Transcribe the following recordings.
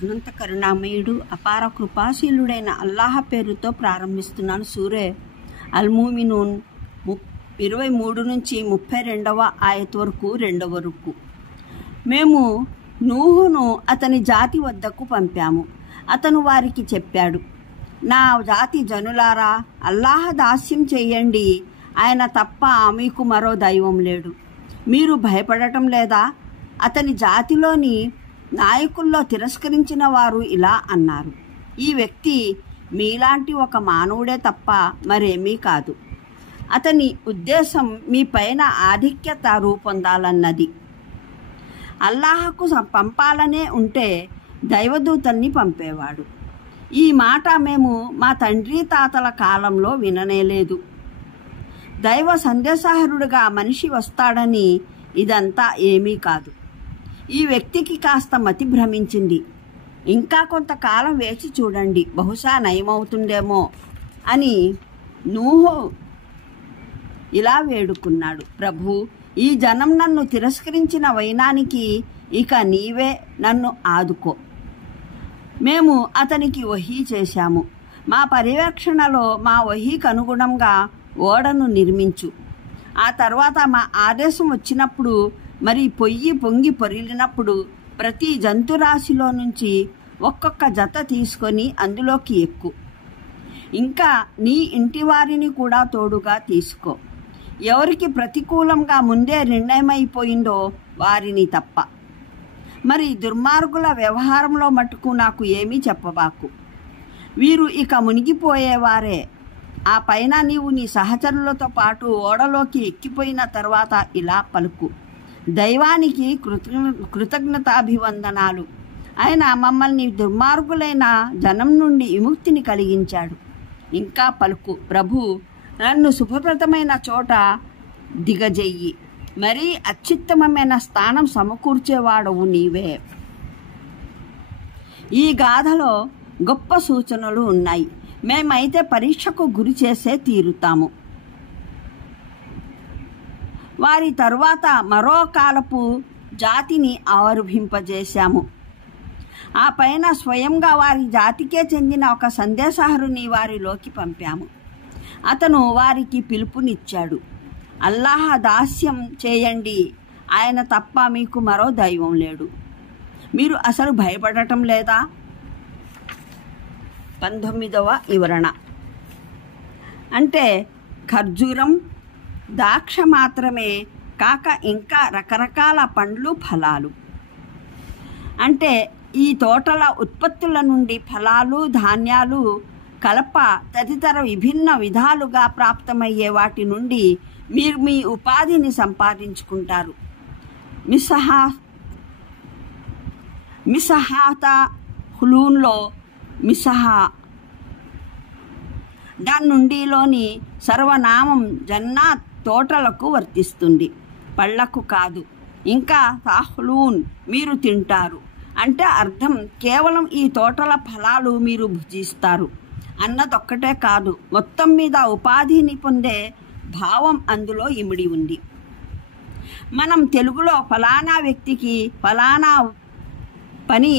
అనంత కరుణామయుడు అపార కృపాశీలుడైన అల్లాహ్ పేరుతో ప్రారంభిస్తున్నాను. సూరే అల్-ముమినూన్ 23 నుంచి 32వ ఆయత్ వరకు 2వ వరకు. మేము నూహును అతని జాతి వద్దకు పంపాము. అతను వారికి చెప్పాడు, నా జాతి జనులారా, అల్లాహ్ దాస్యం చేయండి, ఆయన తప్ప మీకు మరో దైవం లేడు. మీరు భయపడటం లేదా? అతని జాతిలోని నాయకుల్లో తిరస్కరించిన వారు ఇలా అన్నారు, ఈ వ్యక్తి మీలాంటి ఒక మానవుడే తప్ప మరేమీ కాదు. అతని ఉద్దేశం మీ పైన ఆధిక్యత రూపొందాలన్నది. అల్లాహకు పంపాలనే ఉంటే దైవదూతల్ని పంపేవాడు. ఈ మాట మేము మా తండ్రి తాతల కాలంలో విననేలేదు. దైవ సందేశహరుడుగా మనిషి వస్తాడని ఇదంతా ఏమీ కాదు. ఈ వ్యక్తికి కాస్త మతి భ్రమించింది. ఇంకా కొంతకాలం వేచి చూడండి, బహుశా నయమవుతుందేమో అని నూహు ఇలా వేడుకున్నాడు, ప్రభు, ఈ జనం నన్ను తిరస్కరించిన వైనానికి ఇక నీవే నన్ను ఆదుకో. మేము అతనికి వహీ చేశాము. మా పర్యవేక్షణలో మా వహీకి అనుగుణంగా ఓడను నిర్మించు. ఆ తర్వాత మా ఆదేశం వచ్చినప్పుడు, మరి పొయ్యి పొంగి పొరిలినప్పుడు ప్రతి జంతురాశిలో నుంచి ఒక్కొక్క జత తీసుకొని అందులోకి ఎక్కు. ఇంకా నీ ఇంటి వారిని కూడా తోడుగా తీసుకో. ఎవరికి ప్రతికూలంగా ముందే నిర్ణయమైపోయిందో వారిని తప్ప. మరి దుర్మార్గుల వ్యవహారంలో మటుకు నాకు ఏమీ చెప్పబాకు. వీరు ఇక మునిగిపోయేవారే. ఆ పైన నీవు నీ సహచరులతో పాటు ఓడలోకి ఎక్కిపోయిన తర్వాత ఇలా పలుకు, దైవానికి కృతజ్ఞతాభివందనాలు. ఆయన మమ్మల్ని దుర్మార్గులైన జనం నుండి విముక్తిని కలిగించాడు. ఇంకా పలుకు, ప్రభు, నన్ను శుభప్రదమైన చోట దిగజెయ్యి. మరీ అత్యుత్తమమైన స్థానం సమకూర్చేవాడవు నీవే. ఈ గాథలో గొప్ప సూచనలు ఉన్నాయి. మేమైతే పరీక్షకు గురి చేసే తీరుతాము. వారి తరువాత మరో కాలపు జాతిని ఆవిర్భింపజేశాము. ఆ పైన స్వయంగా వారి జాతికే చెందిన ఒక సందేశహరుని వారిలోకి పంపాము. అతను వారికి పిలుపునిచ్చాడు, అల్లాహ్ దాస్యం చేయండి, ఆయన తప్ప మీకు మరో దైవం లేడు. మీరు అసలు భయపడటం లేదా? 19వ వివరణ. అంటే ఖర్జూరం, ద్రాక్ష మాత్రమే కాక ఇంకా రకరకాల పండ్లు, ఫలాలు. అంటే ఈ తోటల ఉత్పత్తుల నుండి ఫలాలు, ధాన్యాలు, కలప తదితర విభిన్న విధాలుగా ప్రాప్తమయ్యే వాటి నుండి మీరు మీ ఉపాధిని సంపాదించుకుంటారు. మిసహాత హులూన్లో మిసహా దాని నుండిలోని సర్వనామం జన్నాత్ తోటలకు వర్తిస్తుంది, పళ్లకు కాదు. ఇంకా తాహ్లూన్ మీరు తింటారు అంటే అర్థం కేవలం ఈ తోటల ఫలాలు మీరు భుజిస్తారు అన్నదొక్కటే కాదు, మొత్తం మీద ఉపాధిని పొందే భావం అందులో ఇమిడి ఉంది. మనం తెలుగులో ఫలానా వ్యక్తికి ఫలానా పని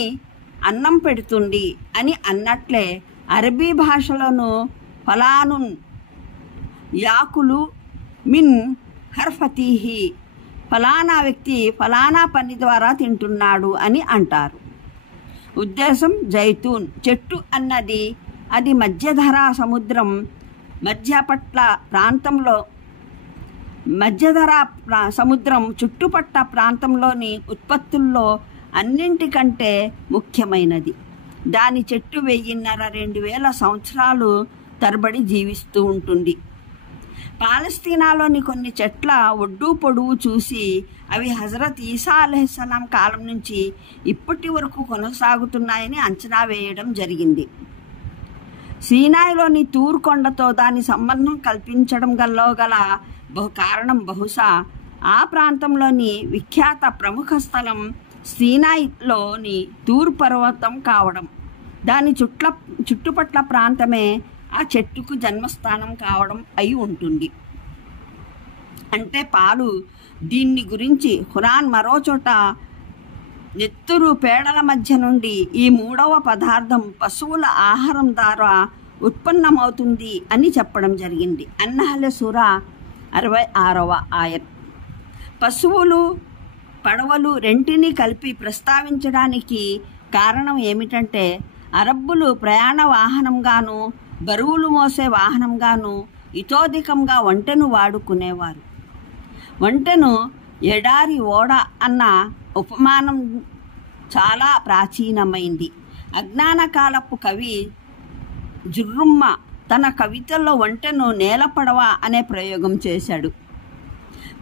అన్నం పెడుతుంది అని అన్నట్లే అరబీ భాషలోను ఫలానున్ యాకులు మిన్ హర్ఫతీహి, ఫలానా వ్యక్తి ఫలానా పని ద్వారా తింటున్నాడు అని అంటారు. ఉద్దేశం జైతూన్ చెట్టు అన్నది అది మధ్యధరా సముద్రం సముద్రం చుట్టుపట్ల ప్రాంతంలోని ఉత్పత్తుల్లో అన్నింటికంటే ముఖ్యమైనది. దాని చెట్టు 1050-2000 సంవత్సరాలు తరబడి జీవిస్తూ ఉంటుంది. పాలస్తీనాలోని కొన్ని చెట్ల ఒడ్డు పొడవు చూసి అవి హజరత్ ఈసా అలైహిస్సలాం కాలం నుంచి ఇప్పటి వరకు కొనసాగుతున్నాయని అంచనా వేయడం జరిగింది. సీనాయిలోని తూర్ కొండతో దాని సంబంధం కల్పించడం గల కారణం బహుశా ఆ ప్రాంతంలోని విఖ్యాత ప్రముఖ స్థలం సీనాయిలోని తూర్ పర్వతం కావడం, దాని చుట్టుపట్ల ప్రాంతమే ఆ చెట్టుకు జన్మస్థానం కావడం అయి ఉంటుంది. అంటే పాలు. దీన్ని గురించి ఖురాన్ మరో చోట నెత్తురు పేడల మధ్య నుండి ఈ మూడవ పదార్థం పశువుల ఆహారం ద్వారా ఉత్పన్నమవుతుంది అని చెప్పడం జరిగింది. అన్నహల సూర 66వ ఆయత్. పశువులు పడవలు రెంటిని కలిపి ప్రస్తావించడానికి కారణం ఏమిటంటే అరబ్బులు ప్రయాణ వాహనంగాను బరువులు మోసే వాహనంగాను ఇతోధికంగా ఒంటెను వాడుకునేవారు. ఒంటెను ఎడారి ఓడ అన్న ఉపమానం చాలా ప్రాచీనమైంది. అజ్ఞానకాలపు కవి జుర్రుమ్మ తన కవితల్లో ఒంటెను నేలపడవ అనే ప్రయోగం చేశాడు.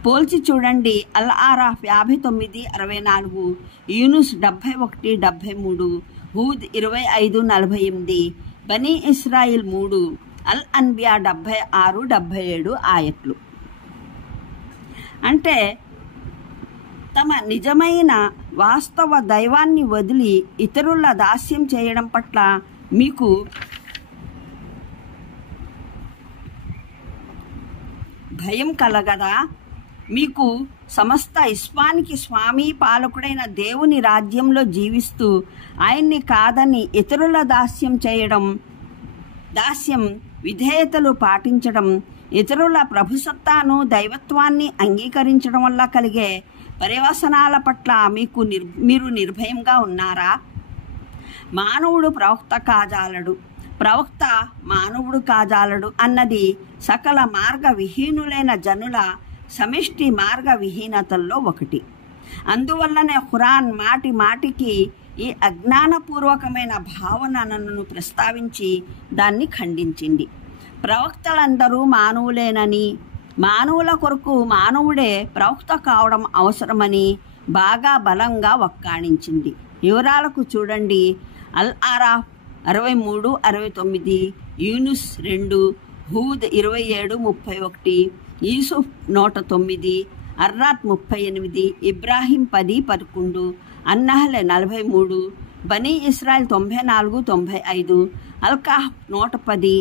పోల్చి చూడండి. అల్ ఆరాఫ్ 59:64, యూనుస్ 71:73, హూద్ 25:48, బనీ ఇస్రాయిల్ 3, అల్ అన్బియా 76-77 ఆయట్లు. అంటే తమ నిజమైన వాస్తవ దైవాన్ని వదిలి ఇతరుల దాస్యం చేయడం పట్ల మీకు భయం కలగదా? మీకు సమస్త విశ్వానికి స్వామి పాలకుడైన దేవుని రాజ్యంలో జీవిస్తూ ఆయన్ని కాదని ఇతరుల దాస్యం విధేయతలు పాటించడం, ఇతరుల ప్రభుసత్తాను దైవత్వాన్ని అంగీకరించడం వల్ల కలిగే పర్యవసనాల పట్ల మీరు నిర్భయంగా ఉన్నారా? మానవుడు ప్రవక్త కాజాలడు, ప్రవక్త మానవుడు కాజాలడు అన్నది సకల మార్గ విహీనులైన జనుల సమిష్టి మార్గ విహీనతల్లో ఒకటి. అందువల్లనే ఖురాన్ మాటి మాటికి ఈ అజ్ఞానపూర్వకమైన భావనను ప్రస్తావించి దాన్ని ఖండించింది. ప్రవక్తలందరూ మానవులేనని, మానవుల కొరకు మానవుడే ప్రవక్త కావడం అవసరమని బాగా బలంగా వక్కాణించింది. వివరాలకు చూడండి. అల్ ఆరాఫ్ 63-69, యూనుస్ 2, హూద్ 27-31, యూసుఫ్ 109, అర్రాత్ 38, ఇబ్రాహీం 10-11, అన్నహల్ 43, బనీ ఇస్రాయిల్ 94-95, అల్ కహఫ్ 110,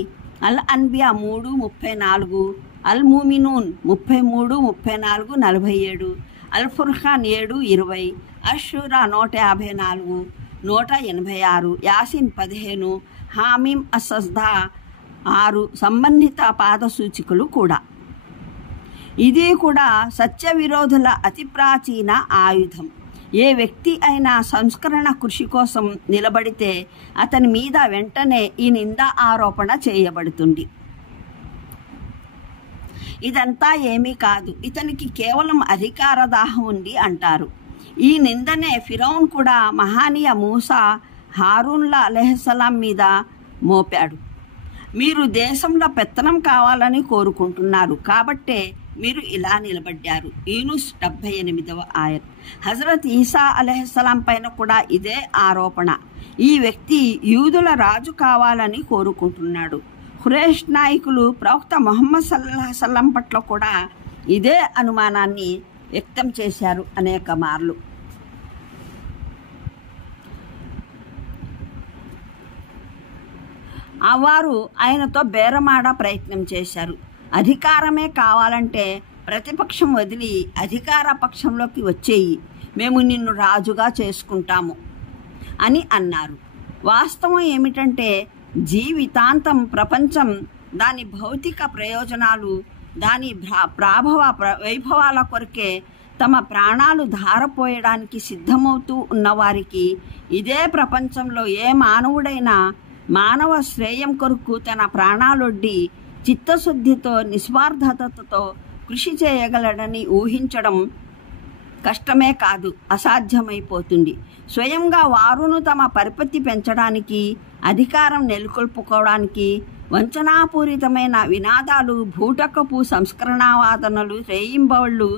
అల్ అన్బియా 3-34, అల్ మూమినూన్ 33-34-47, అల్ ఫుర్ఖాన్ 7-20, అషూరా 154, 186, యాసిన్ 15, హామీం అసజ్దా 6 సంబంధిత పాద సూచికలు కూడా. ఇది కూడా సత్య విరోధుల అతి ప్రాచీన ఆయుధం. ఏ వ్యక్తి అయినా సంస్కరణ కృషి కోసం నిలబడితే అతని మీద వెంటనే ఈ నింద ఆరోపణ చేయబడుతుంది. ఇదంతా ఏమీ కాదు, ఇతనికి కేవలం అధికార దాహం ఉంది అంటారు. ఈ నిందనే ఫిరౌన్ కూడా మహానీయ మూసా, హారూన్ల అలైహిస్సలాం మీద మోపాడు. మీరు దేశంలో పెత్తనం కావాలని కోరుకుంటున్నారు కాబట్టే మీరు ఇలా నిలబడ్డారు. యూనుస్ 78వ ఆయత్. హజరత్ ఈసా అలైహిస్సలాం పైన కూడా ఇదే ఆరోపణ. ఈ వ్యక్తి యూదుల రాజు కావాలని కోరుకుంటున్నాడు. ఖురేష్ నాయకులు ప్రవక్త ముహమ్మద్ సల్లల్లాహు అలైహి వసల్లం పట్ల కూడా ఇదే అనుమానాన్ని వ్యక్తం చేశారు అనేక మార్లు. వారు ఆయనతో బేరమాడ ప్రయత్నం చేశారు. అధికారమే కావాలంటే ప్రతిపక్షం వదిలి అధికార పక్షంలోకి వచ్చేయి, మేము నిన్ను రాజుగా చేసుకుంటాము అని అన్నారు. వాస్తవం ఏమిటంటే జీవితాంతం ప్రపంచం దాని భౌతిక ప్రయోజనాలు, దాని వైభవాల కొరకే తమ ప్రాణాలు ధారపోయడానికి సిద్ధమవుతూ ఉన్నవారికి ఇదే ప్రపంచంలో ఏ మానవుడైనా మానవ శ్రేయం కొరకు తన ప్రాణాలొడ్డి చిత్తశుద్ధితో నిస్వార్థతతో కృషి చేయగలడని ఊహించడం కష్టమే కాదు, అసాధ్యమైపోతుంది. స్వయంగా వారును తమ పరిపత్తి పెంచడానికి, అధికారం నెలకొల్పుకోవడానికి వంచనాపూరితమైన వినాదాలు, భూటకపు సంస్కరణావాదనలు, రేయింబవళ్ళు